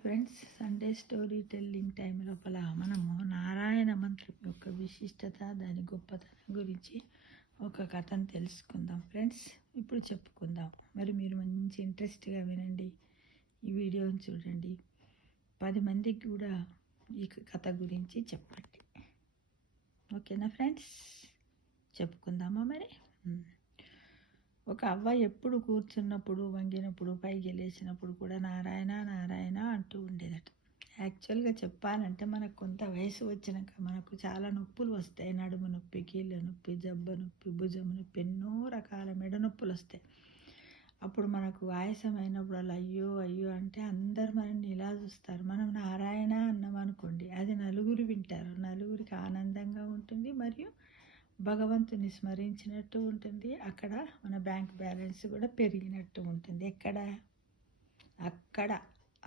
Friends, Sunday story telling time లోపల మనము నారాయణ మంత్రం యొక్క విశిష్టత, దాని గొప్పతనం గురించి ఒక కథను తెలుసుకుందాం. ఫ్రెండ్స్, ఇప్పుడు చెప్పుకుందాం. మరి మీరు మంచి ఇంట్రెస్ట్గా వినండి, ఈ వీడియోని చూడండి, 10 మందికి కూడా ఈ కథ గురించి చెప్పండి. ఓకేనా ఫ్రెండ్స్? చెప్పుకుందామా మరి? ఒక అవ్వ ఎప్పుడు కూర్చున్నప్పుడు, వంగినప్పుడు, పైకి లేచినప్పుడు కూడా నారాయణ నారాయణ అంటూ ఉండేదట. యాక్చువల్గా చెప్పాలంటే మనకు కొంత వయసు వచ్చినాక మనకు చాలా నొప్పులు వస్తాయి. నడుము నొప్పి, కీళ్ళ నొప్పి, జబ్బ నొప్పి, భుజం నొప్పి, ఎన్నో రకాల మెడ నొప్పులు వస్తాయి. అప్పుడు మనకు ఆయాసమైనప్పుడు అలా అయ్యో అయ్యో అంటే అందరు మనల్ని ఇలా చూస్తారు. మనం నారాయణ అన్నాం అనుకోండి, అది నలుగురు వింటారు, నలుగురికి ఆనందంగా ఉంటుంది, మరియు భగవంతుని స్మరించినట్టు ఉంటుంది. అక్కడ మన బ్యాంక్ బ్యాలెన్స్ కూడా పెరిగినట్టు ఉంటుంది. అక్కడ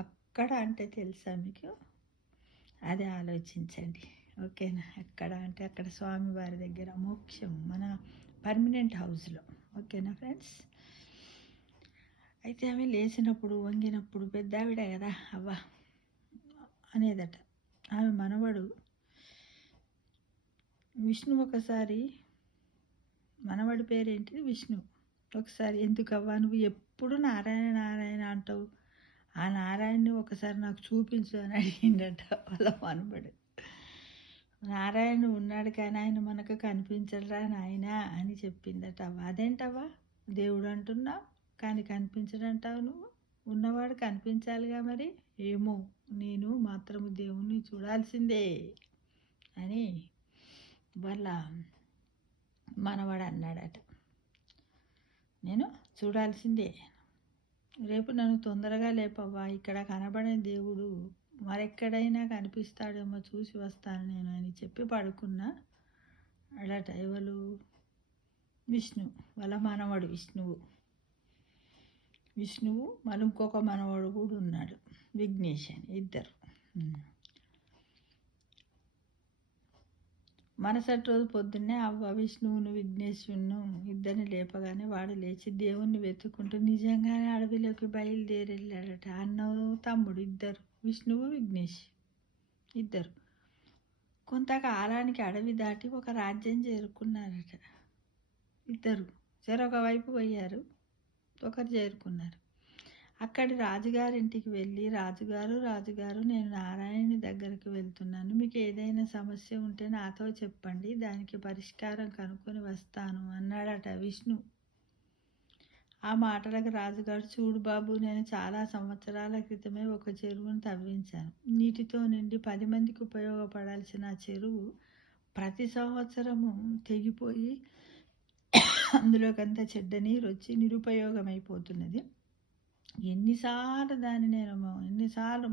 అక్కడ అంటే తెలుసా మీకు? అది ఆలోచించండి. ఓకేనా? అక్కడ అంటే అక్కడ స్వామివారి దగ్గర, మోక్షం మన పర్మనెంట్ హౌస్లో. ఓకేనా ఫ్రెండ్స్? అయితే ఆమె లేచినప్పుడు, వంగినప్పుడు, పెద్దావిడ కదా అవ్వ అనేదట. ఆమె మనవడు విష్ణు ఒకసారి, మనవడి పేరేంటి? విష్ణు. ఒకసారి, ఎందుకవ్వా నువ్వు ఎప్పుడు నారాయణ నారాయణ అంటావు, ఆ నారాయణని ఒకసారి నాకు చూపించు అని అడిగిండట వాళ్ళ మనవడు. నారాయణ ఉన్నాడు కానీ ఆయన మనకు కనిపించడరా నాయన అని చెప్పిందట అవ్వ. అదేంటవ్వా, దేవుడు అంటున్నావు కానీ కనిపించడంటావు నువ్వు? ఉన్నవాడు కనిపించాలిగా మరి. ఏమో, నేను మాత్రము దేవుణ్ణి చూడాల్సిందే అని వాళ్ళ మనవాడు అన్నాడట. నేను చూడాల్సిందే, రేపు నన్ను తొందరగా లేపవ్వా, ఇక్కడ కనబడే దేవుడు మరెక్కడైనా కనిపిస్తాడేమో చూసి వస్తాను నేను అని చెప్పి పడుకున్నా అడట. ఎవరు? విష్ణు, వాళ్ళ మనవడు విష్ణువు మళ్ళీ ఇంకొక మనవడు కూడా ఉన్నాడు, విఘ్నేష్ అని, ఇద్దరు. మరుసటి రోజు పొద్దున్నే అవ్వ విష్ణువును విఘ్నేశ్వరును ఇద్దరిని లేపగానే వాడు లేచి దేవుణ్ణి వెతుక్కుంటూ నిజంగానే అడవిలోకి బయలుదేరెళ్ళాడట. అన్నవు తమ్ముడు ఇద్దరు, విష్ణువు విఘ్నేష్ ఇద్దరు. కొంతకాలానికి అడవి దాటి ఒక రాజ్యం చేరుకున్నారట. ఇద్దరు చెరొక వైపు పోయారు, ఒకరు చేరుకున్నారు. అక్కడి రాజుగారింటికి వెళ్ళి, రాజుగారు నేను నారాయణుని దగ్గరికి వెళ్తున్నాను, మీకు ఏదైనా సమస్య ఉంటే నాతో చెప్పండి, దానికి పరిష్కారం కనుక్కొని వస్తాను అన్నాడట విష్ణు. ఆ మాటలకు రాజుగారు, చూడు బాబు, నేను చాలా సంవత్సరాల క్రితమే ఒక చెరువును తవ్వించాను. నీటితో నిండి 10 మందికి ఉపయోగపడాల్సిన చెరువు ప్రతి సంవత్సరము తెగిపోయి అందులోకంత చెడ్డ నీరు వచ్చి నిరుపయోగమైపోతున్నది. ఎన్నిసార్లు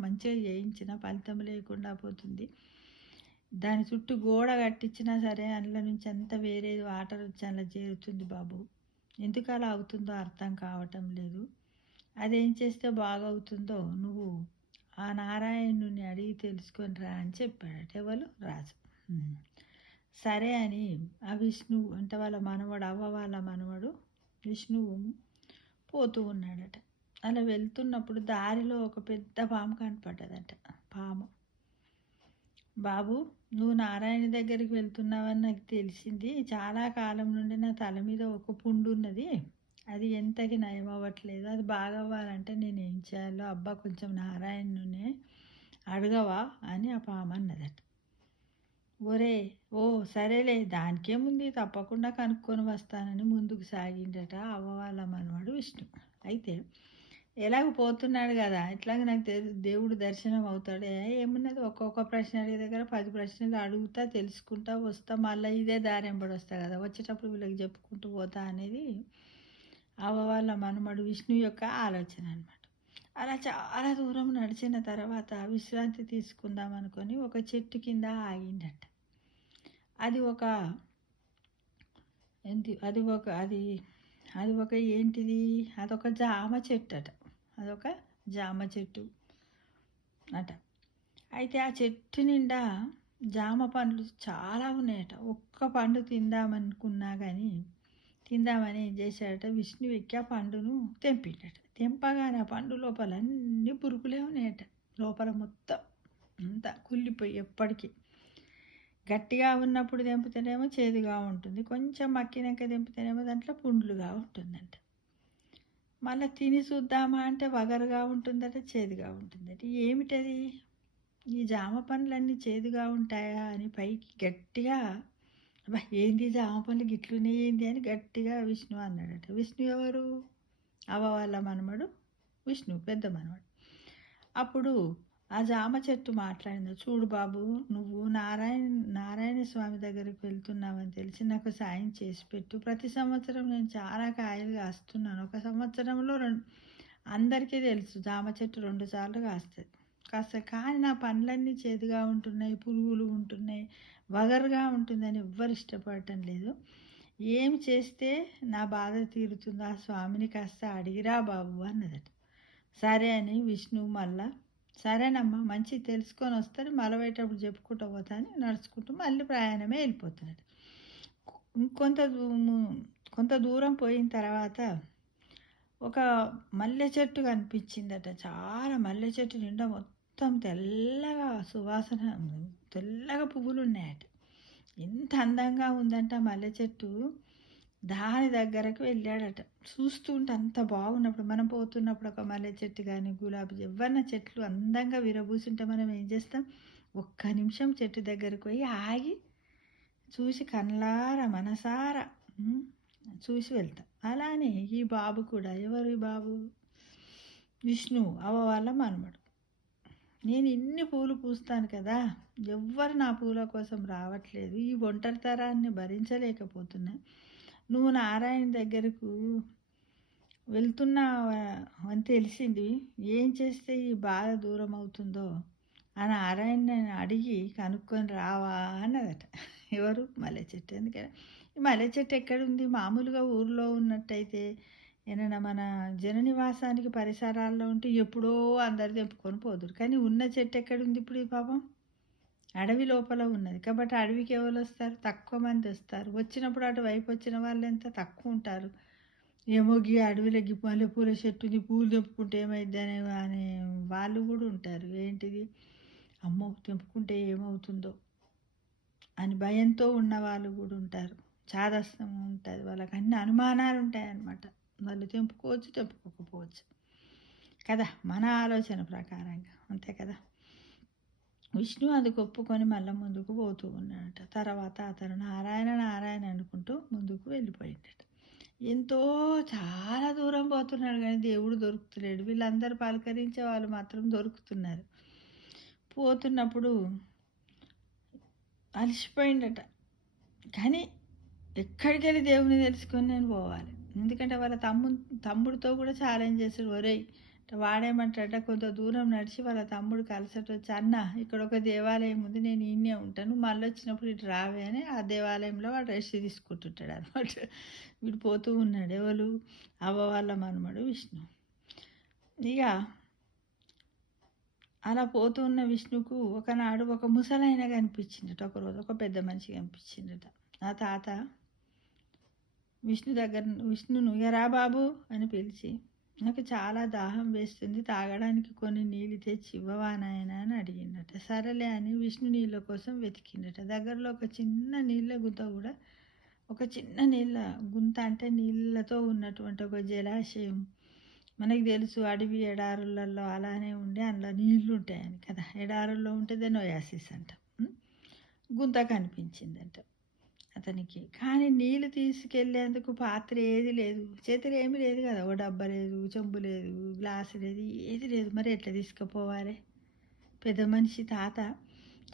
మంచిగా చేయించినా ఫలితం లేకుండా పోతుంది. దాని చుట్టూ గోడ కట్టించినా సరే అందులో నుంచి అంతా వేరే వాటర్ వచ్చి అలా చేరుతుంది బాబు. ఎందుకు అలా అవుతుందో అర్థం కావటం లేదు. అదేం చేస్తే బాగవుతుందో నువ్వు ఆ నారాయణుని అడిగి తెలుసుకొని రా అని చెప్పాడట. ఎవరు? రాజు. సరే అని ఆ విష్ణువు అంటే వాళ్ళ మనవడు, అవ్వ వాళ్ళ మనవడు విష్ణువు పోతూ ఉన్నాడట. అలా వెళ్తున్నప్పుడు దారిలో ఒక పెద్ద పాము కనపడ్డదట. పాము, బాబు, నువ్వు నారాయణ దగ్గరికి వెళ్తున్నావని నాకు తెలిసింది. చాలా కాలం నుండి నా తల మీద ఒక పుండు ఉన్నది, అది ఎంతకి నయం అవ్వట్లేదు. అది బాగవ్వాలంటే నేను ఏం చేయాలో అబ్బా కొంచెం నారాయణునే అడగవా అని ఆ పాము అన్నదట. ఓ సరేలే, దానికేముంది, తప్పకుండా కనుక్కొని వస్తానని ముందుకు సాగిండట అవ్వ వాళ్ళ మనవాడు విష్ణు. అయితే ఎలాగ పోతున్నాడు కదా, ఇట్లాగ నాకు దేవుడు దర్శనం అవుతాడే, ఏమున్నది, ఒక్కొక్క ప్రశ్న అడిగే దగ్గర 10 ప్రశ్నలు అడుగుతా, తెలుసుకుంటా వస్తా, మళ్ళీ ఇదే దారి వెంబడి వస్తా కదా, వచ్చేటప్పుడు వీళ్ళకి చెప్పుకుంటూ పోతా అనేది అవ్వ వాళ్ళ మనమడు విష్ణు యొక్క ఆలోచన అనమాట. అలా చాలా దూరం నడిచిన తర్వాత విశ్రాంతి తీసుకుందాం అనుకొని ఒక చెట్టు కింద ఆగిండట. అది అదొక జామ చెట్టు అట. అదొక జామ చెట్టు అట. అయితే ఆ చెట్టు నిండా జామ పండ్లు చాలా ఉన్నాయట. ఒక్క పండు తిందామని ఏం చేశాడట, విష్ణు ఎక్కి ఆ పండును తెంపిండట. తెంపగానే ఆ పండు లోపల అన్ని పురుగులే ఉన్నాయట. లోపల మొత్తం అంతా కుళ్ళిపోయి ఎప్పటికీ. గట్టిగా ఉన్నప్పుడు తెంపితేనేమో చేదుగా ఉంటుంది, కొంచెం మక్కినాక తెంపితేనేమో దాంట్లో పుండ్లుగా ఉంటుందంట. మళ్ళీ తిని చూద్దామా అంటే వగరుగా ఉంటుందట, చేదుగా ఉంటుందట. ఏమిటది? ఈ జామ పండ్లన్నీ చేదుగా ఉంటాయా అని పైకి గట్టిగా, అబ్బా ఏంది జామ పండ్లు గిట్లున్నాయి ఏంది అని గట్టిగా విష్ణు అన్నాడట. విష్ణు ఎవరు? అవ్వ వాళ్ళ మనమడు విష్ణు, పెద్ద మనమడు. అప్పుడు ఆ జామ చెట్టు మాట్లాడింది, చూడు బాబు, నువ్వు నారాయణ స్వామి దగ్గరికి వెళ్తున్నావని తెలిసి నాకు సాయం చేసి పెట్టు. ప్రతి సంవత్సరం నేను చాలా కాయలు కాస్తున్నాను. ఒక సంవత్సరంలో అందరికీ తెలుసు జామ చెట్టు 2 సార్లు కాస్తుంది. కానీ నా పండ్లన్నీ చేదుగా ఉంటున్నాయి, పురుగులు ఉంటున్నాయి, వగరుగా ఉంటుందని ఎవ్వరు ఇష్టపడటం లేదు. ఏం చేస్తే నా బాధ తీరుతుందో ఆ స్వామిని కాస్త అడిగిరా బాబు అన్నదట. సరే అని విష్ణు మళ్ళా, సరేనమ్మా మంచిగా తెలుసుకొని వస్తాడు, మలవేటప్పుడు చెప్పుకుంటూ పోతా అని నడుచుకుంటూ మళ్ళీ ప్రయాణమే వెళ్ళిపోతున్నాడు. కొంత దూరం పోయిన తర్వాత ఒక మల్లె చెట్టు కనిపించిందట. చాలా మల్లె చెట్టు నిండా మొత్తం తెల్లగా సువాసన, తెల్లగా పువ్వులు ఉన్నాయట. ఎంత అందంగా ఉందంట మల్లె చెట్టు. దాని దగ్గరకు వెళ్ళాడట. చూస్తూ ఉంటే అంత బాగున్నప్పుడు, మనం పోతున్నప్పుడు ఒక మల్లె చెట్టు కానీ గులాబీ ఎవరిన చెట్లు అందంగా విరబూసింటే మనం ఏం చేస్తాం? ఒక్క నిమిషం చెట్టు దగ్గరకు పోయి ఆగి చూసి కళ్ళారా మనసారా చూసి వెళ్తాం. అలానే ఈ బాబు కూడా, ఎవరు ఈ బాబు? విష్ణు అవ్వ వాళ్ళ మనమడు. నేను ఇన్ని పూలు పూస్తాను కదా, ఎవ్వరు నా పూల కోసం రావట్లేదు, ఈ ఒంటరితనాన్ని భరించలేకపోతున్నా, నువ్వు నారాయణ దగ్గరకు వెళ్తున్నావు అని తెలిసింది, ఏం చేస్తే ఈ బాధ దూరం అవుతుందో ఆ నారాయణ అడిగి కనుక్కొని రావా అన్నదట. ఎవరు? మల్లె చెట్టు. ఎందుకంటే ఈ మల్లె చెట్టు ఎక్కడుంది? మామూలుగా ఊర్లో ఉన్నట్టయితే ఏమైనా మన జననివాసానికి పరిసరాల్లో ఉంటే ఎప్పుడో అందరు తెంపుకొని పోదురు. కానీ ఉన్న చెట్టు ఎక్కడుంది ఇప్పుడు? ఈ పాపం అడవి లోపల ఉన్నది కాబట్టి అడవికి ఎవరు వస్తారు? తక్కువ మంది వస్తారు. వచ్చినప్పుడు అటువైపు వచ్చిన వాళ్ళు ఎంత తక్కువ ఉంటారు. ఏమో గీ అడవిలోకి మల్లెపూల చెట్టుని పూలు తెంపుకుంటే ఏమైద్ది అనే వాళ్ళు కూడా ఉంటారు. ఏంటిది, అమ్మో తెంపుకుంటే ఏమవుతుందో అని భయంతో ఉన్న వాళ్ళు కూడా ఉంటారు. చాదస్తం ఉంటుంది, వాళ్ళకి అన్ని అనుమానాలు ఉంటాయన్నమాట. వాళ్ళు తెంపుకోవచ్చు, తెంపుకోకపోవచ్చు కదా, మన ఆలోచన ప్రకారంగా, అంతే కదా. విష్ణు అది ఒప్పుకొని మళ్ళీ ముందుకు పోతూ ఉన్నాడట. తర్వాత అతను నారాయణ నారాయణ అనుకుంటూ ముందుకు వెళ్ళిపోయిందట. ఎంతో చాలా దూరం పోతున్నాడు కానీ దేవుడు దొరుకుతలేడు. వీళ్ళందరూ పలకరించే వాళ్ళు మాత్రం దొరుకుతున్నారు. పోతున్నప్పుడు అలసిపోయిందట. కానీ ఎక్కడికి వెళ్ళి దేవుని తెలుసుకొని నేను పోవాలి. ఎందుకంటే వాళ్ళ తమ్ముడితో కూడా ఛాలెంజ్ చేశాడు. ఒరేయ్ వాడేమంటాడట, కొంత దూరం నడిచి వాళ్ళ తమ్ముడు కలిసట వచ్చి, అన్న ఇక్కడ ఒక దేవాలయం ఉంది, నేను ఈయనే ఉంటాను, మళ్ళీ వచ్చినప్పుడు ఇటు రావే అని ఆ దేవాలయంలో వాడు రెస్ట్ తీసుకుంటుంటాడు అనమాట. వీడు పోతూ ఉన్నాడు. ఎవరు? అవ్వ వాళ్ళ మనమడు విష్ణు. ఇక అలా పోతూ ఉన్న విష్ణుకు ఒకనాడు ఒక ముసలైన కనిపించిందట. ఒకరోజు ఒక పెద్ద మనిషి కనిపించిందట. ఆ తాత విష్ణును ఎరా బాబు అని పిలిచి, నాకు చాలా దాహం వేస్తుంది, తాగడానికి కొన్ని నీళ్ళు తెచ్చి ఇవ్వవా నాయన అని అడిగిందట. సరేలే అని విష్ణు నీళ్ళ కోసం వెతికిందట. దగ్గరలో ఒక చిన్న నీళ్ళ గుంత కూడా, ఒక చిన్న నీళ్ళ గుంత అంటే నీళ్ళతో ఉన్నటువంటి ఒక జలాశయం. మనకి తెలుసు అడవి ఎడారులలో అలానే ఉండే అందులో నీళ్ళు ఉంటాయని కదా. ఎడారుల్లో ఉంటే దాన్ని ఒయాసిస్ అంట. గుంత కనిపించిందంట అతనికి. కానీ నీళ్ళు తీసుకెళ్లేందుకు పాత్ర ఏది లేదు, చేతులు ఏమీ లేదు కదా, ఓ డబ్బా లేదు, చెంబు లేదు, గ్లాసు లేదు, ఏది లేదు. మరి ఎట్లా తీసుకుపోవాలి? పెద్ద మనిషి తాత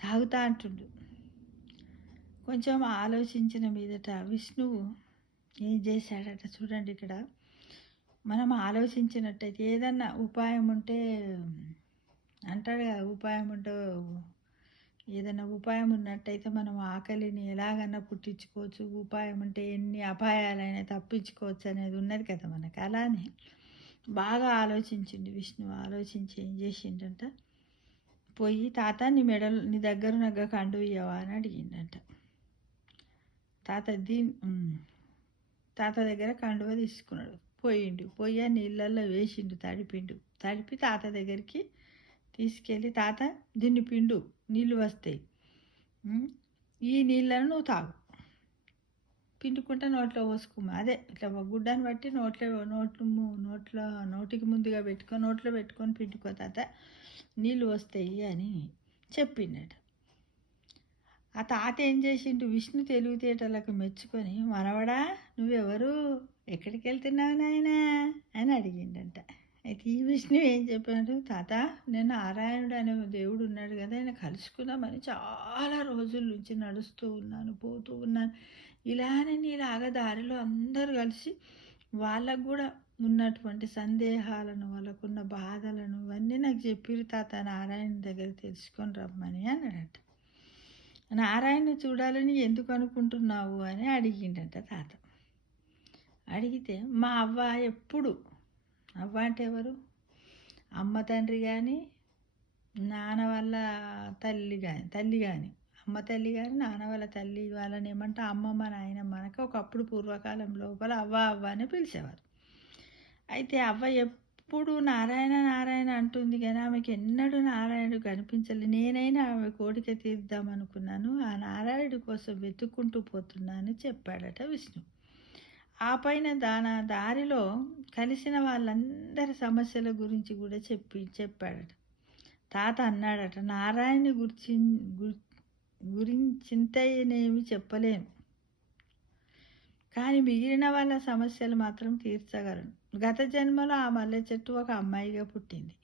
తాగుతా అంటుండు. కొంచెం ఆలోచించిన మీదట విష్ణువు ఏం చేశాడట చూడండి. ఇక్కడ మనం ఆలోచించినట్టయితే ఏదన్నా ఉపాయం ఉంటే అంటాడు కదా, ఉపాయం ఉంటే ఏదైనా ఉపాయం ఉన్నట్టయితే మనం ఆకలిని ఎలాగన్నా పుట్టించుకోవచ్చు, ఉపాయం అంటే ఎన్ని అపాయాలైనా తప్పించుకోవచ్చు అనేది ఉన్నది కదా మనకు. అలానే బాగా ఆలోచించింది విష్ణు. ఆలోచించి ఏం చేసిండంట, పోయి తాత నీ దగ్గర నగ్గ కండు ఇయ్యవా అని అడిగిండంట. తాత దగ్గర కండువ తీసుకున్నాడు. పోయి ఆ నీళ్ళల్లో వేసిండు, తడిపి తాత దగ్గరికి తీసుకెళ్ళి తాత దీన్ని పిండు నీళ్ళు వస్తాయి, ఈ నీళ్ళను నువ్వు తాగు, పిండుకుంటే నోట్లో పోసుకోమా, అదే ఇట్లా గుడ్డని బట్టి నోటికి ముందుగా పెట్టుకొని నోట్లో పెట్టుకొని పిండుకో తాత నీళ్ళు వస్తాయి అని చెప్పిండట. ఆ తాత ఏం చేసిండు, విష్ణు తెలివితేటలకు మెచ్చుకొని, మనవడా నువ్వెవరు, ఎక్కడికి వెళ్తున్నావు నాయనా అని అడిగిండంట. అయితే ఈ విష్ణు ఏం చెప్పాడు, తాత నేను నారాయణుడు అనే దేవుడు ఉన్నాడు కదా, ఆయన కలుసుకుందామని చాలా రోజుల నుంచి నడుస్తూ ఉన్నాను, పోతూ ఉన్నాను. ఇలానే నీలాగా దారిలో అందరూ కలిసి వాళ్ళకు కూడా ఉన్నటువంటి సందేహాలను, వాళ్ళకున్న బాధలను ఇవన్నీ నాకు చెప్పిరు తాత, నారాయణ దగ్గర తెలుసుకొని రమ్మని అన్నాడట. నారాయణని చూడాలని ఎందుకు అనుకుంటున్నావు అని అడిగిండట తాత. అడిగితే మా అవ్వ ఎప్పుడు, అవ్వ అంటే ఎవరు, అమ్మ తండ్రి కానీ నాన్న వాళ్ళ తల్లి కానీ అమ్మ తల్లి కానీ నాన్న వాళ్ళ తల్లి వాళ్ళని ఏమంటే అమ్మమ్మ నాయనమ్మ అనక ఒకప్పుడు పూర్వకాలం లోపల అవ్వ అవ్వ అని పిలిచేవారు. అయితే అవ్వ ఎప్పుడు నారాయణ నారాయణ అంటుంది కానీ ఆమెకి ఎన్నడూ నారాయణుడు కనిపించలేదు. నేనైనా ఆమె కోరిక తీర్దామనుకున్నాను, ఆ నారాయణుడి కోసం వెతుక్కుంటూ పోతున్నాను చెప్పాడట విష్ణు. ఆ పైన దారిలో కలిసిన వాళ్ళందరి సమస్యల గురించి కూడా చెప్పాడట. తాత అన్నాడట, నారాయణుని గురించింతనేమి చెప్పలేము కానీ మిగిలిన వాళ్ళ సమస్యలు మాత్రం తీర్చగలను. గత జన్మలో ఆ మల్లె చెట్టు ఒక అమ్మాయిగా పుట్టింది.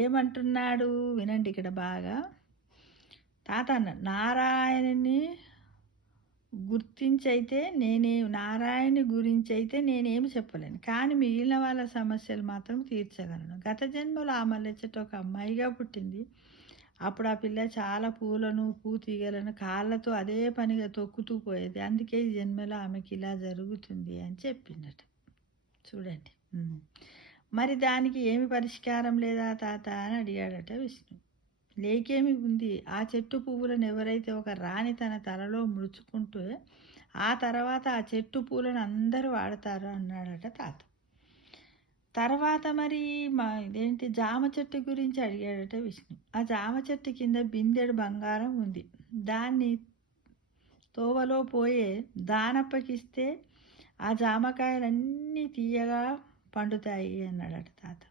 ఏమంటున్నాడు వినండి ఇక్కడ బాగా. తాత అన్నాడు, నారాయణుని నారాయణుని గురించి అయితే నేనేమి చెప్పలేను కానీ మిగిలిన వాళ్ళ సమస్యలు మాత్రం తీర్చగలను. గత జన్మలో ఆ మల్లె చెట్టు ఒక అమ్మాయిగా పుట్టింది. అప్పుడు ఆ పిల్ల చాలా పూలను పూతీగలను కాళ్ళతో అదే పనిగా తొక్కుతూ పోయేది. అందుకే ఈ జన్మలో ఆమెకి ఇలా జరుగుతుంది అని చెప్పిందట. చూడండి, మరి దానికి ఏమి పరిష్కారం లేదా తాత అని అడిగాడట విష్ణు. లేకేమి ఉంది, ఆ చెట్టు పువ్వులను ఎవరైతే ఒక రాణి తన తలలో ముడుచుకుంటూ ఆ తర్వాత ఆ చెట్టు పూలను అందరూ వాడతారు అన్నాడట తాత. తర్వాత మరి ఇదేంటి జామ చెట్టు గురించి అడిగాడట విష్ణు. ఆ జామ చెట్టు కింద బిందెడు బంగారం ఉంది, దాన్ని తోవలో పోయే దానప్పకిస్తే ఆ జామకాయలన్నీ తీయగా పండుతాయి అన్నాడట తాత.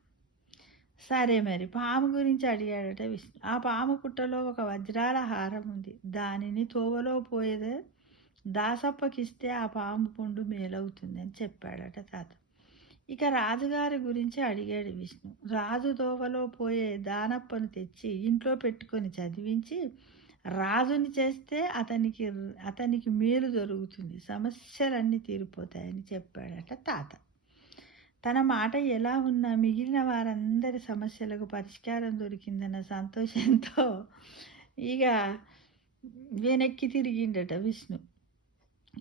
సరే మరి పాము గురించి అడిగాడట విష్ణు. ఆ పాము పుట్టలో ఒక వజ్రాల హారం ఉంది, దానిని తోవలో పోయేదే దాసప్పకిస్తే ఆ పాము పుండు మేలవుతుంది అని చెప్పాడట తాత. ఇక రాజుగారి గురించి అడిగాడు విష్ణు. రాజు దోవలో పోయే దానప్పను తెచ్చి ఇంట్లో పెట్టుకొని చదివించి రాజుని చేస్తే అతనికి మేలు జరుగుతుంది, సమస్యలన్నీ తీరిపోతాయని చెప్పాడట తాత. తన మాట ఎలా ఉన్నా మిగిలిన వారందరి సమస్యలకు పరిష్కారం దొరికిందన్న సంతోషంతో ఇక వెనక్కి తిరిగిండట విష్ణు.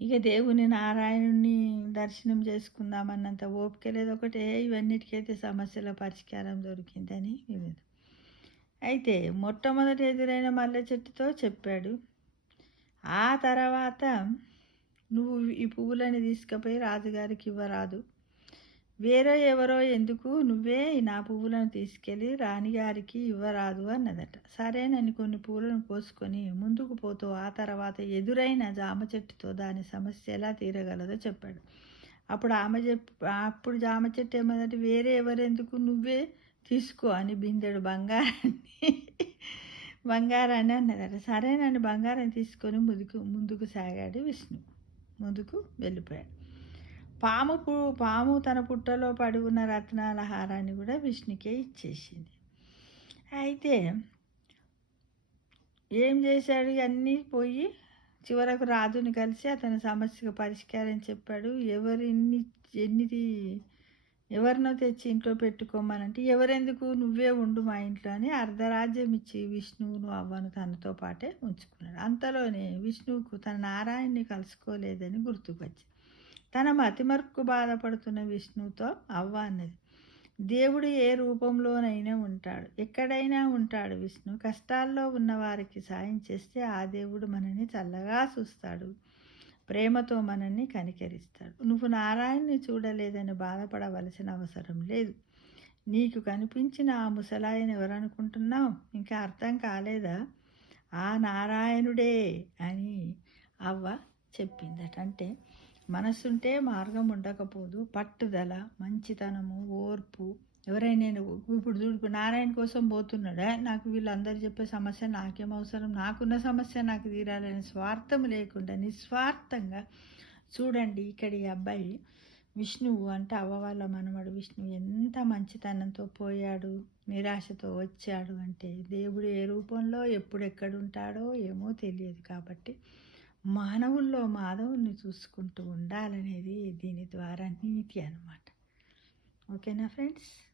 ఇక దేవుని నారాయణుని దర్శనం చేసుకుందామన్నంత ఓపిక లేదు. ఒకటే ఇవన్నిటికైతే సమస్యల పరిష్కారం దొరికిందని వినదు. అయితే మొట్టమొదటి ఎదురైన మల్లె చెట్టుతో చెప్పాడు, ఆ తర్వాత నువ్వు ఈ పువ్వులని తీసుకుపోయి రాజుగారికి ఇవ్వరాదు, వేరే ఎవరో ఎందుకు, నువ్వే నా పువ్వులను తీసుకెళ్ళి రాణిగారికి ఇవ్వరాదు అన్నదట. సరేనని కొన్ని పూలను కోసుకొని ముందుకు పోతూ ఆ తర్వాత ఎదురైన జామ చెట్టుతో దాని సమస్య ఎలా తీరగలదో చెప్పాడు. అప్పుడు జామ చెట్టు ఏమన్నట్టు, వేరే ఎవరెందుకు, నువ్వే తీసుకో అని బిందెడు బంగారాన్ని అన్నదట. సరేనని బంగారం తీసుకొని ముందుకు సాగాడు విష్ణు. ముందుకు వెళ్ళిపోయాడు. పాము తన పుట్టలో పడి ఉన్న రత్నాల హారాన్ని కూడా విష్ణుకే ఇచ్చేసింది. అయితే ఏం చేశాడు, అన్నీ పోయి చివరకు రాజుని కలిసి అతని సమస్యకు పరిష్కారం చెప్పాడు. ఎవరినో తెచ్చి ఇంట్లో పెట్టుకోమనంటే, ఎవరెందుకు, నువ్వే ఉండు మా ఇంట్లో అని అర్ధరాజ్యం ఇచ్చి విష్ణువును అవ్వను తనతో పాటే ఉంచుకున్నాడు. అంతలోనే విష్ణువుకు తన నారాయణ్ణి కలుసుకోలేదని గుర్తుకొచ్చి తన మతిమరుపుకు బాధపడుతున్న విష్ణువుతో అవ్వ అన్నది, దేవుడు ఏ రూపంలోనైనా ఉంటాడు, ఎక్కడైనా ఉంటాడు విష్ణు. కష్టాల్లో ఉన్న వారికి సాయం చేస్తే ఆ దేవుడు మనని చల్లగా చూస్తాడు, ప్రేమతో మనల్ని కనికరిస్తాడు. నువ్వు నారాయణ్ణి చూడలేదని బాధపడవలసిన అవసరం లేదు. నీకు కనిపించిన ఆ ముసలాయన ఎవరనుకుంటున్నావు? ఇంకా అర్థం కాలేదా? ఆ నారాయణుడే అని అవ్వ చెప్పిందట. అంటే మనసుంటే మార్గం ఉండకపోదు. పట్టుదల, మంచితనము, ఓర్పు. ఎవరైనా ఇప్పుడు చూడు, నారాయణ కోసం పోతున్నాడా, నాకు వీళ్ళందరూ చెప్పే సమస్య నాకేం అవసరం, నాకున్న సమస్య నాకు తీరాలని స్వార్థం లేకుండా నిస్వార్థంగా చూడండి. ఇక్కడ ఈ అబ్బాయి విష్ణువు అంటే అవ్వ వాళ్ళ మనవడు విష్ణువు ఎంత మంచితనంతో పోయాడు, నిరాశతో వచ్చాడు. అంటే దేవుడు ఏ రూపంలో ఎప్పుడు ఎక్కడుంటాడో ఏమో తెలియదు. కాబట్టి మానవుల్లో మాధవుని చూసుకుంటూ ఉండాలనేది దీని ద్వారా నీతి అన్నమాట. ఓకేనా ఫ్రెండ్స్?